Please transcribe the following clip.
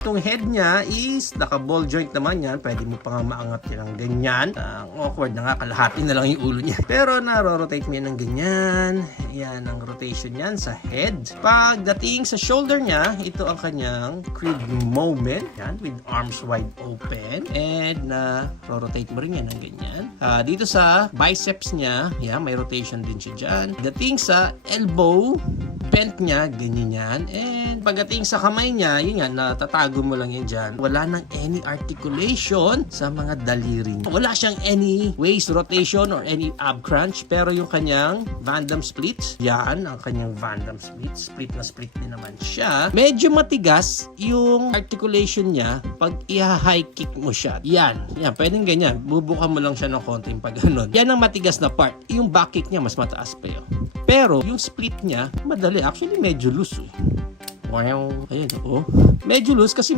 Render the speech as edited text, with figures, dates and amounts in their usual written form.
Itong head niya is naka-ball joint naman yan. Pwede mo pa nga maangat yan ng ganyan. Awkward na nga, kalahati na lang yung ulo niya. Pero naro-rotate mo yan ng ganyan. Yan ang rotation yan sa head. Pagdating sa shoulder niya, ito ang kanyang crib moment. Yan, with arms wide open. And rotate mo rin yan ng ganyan. Dito sa biceps niya, yan, may rotation din siya dyan. Dating sa elbow, bent niya, ganyan yan. And pagdating sa kamay niya, yun yan, natatago mo lang yan dyan. Wala nang any articulation sa mga daliri niya. Wala siyang any waist rotation or any ab crunch. Pero yung kanyang Van Damme split, yan ang kanyang Van Damme split. Split na split din naman siya. Medyo matigas yung articulation niya pag i-high kick mo siya. Yan, pwedeng ganyan. Bubuka mo lang siya ng konti pag ganun. Yan ang matigas na part. Yung back kick niya, mas mataas pa yun. Pero yung split niya, madali. Actually, medyo loose. Wow. Ayan, oh. Medyo loose kasi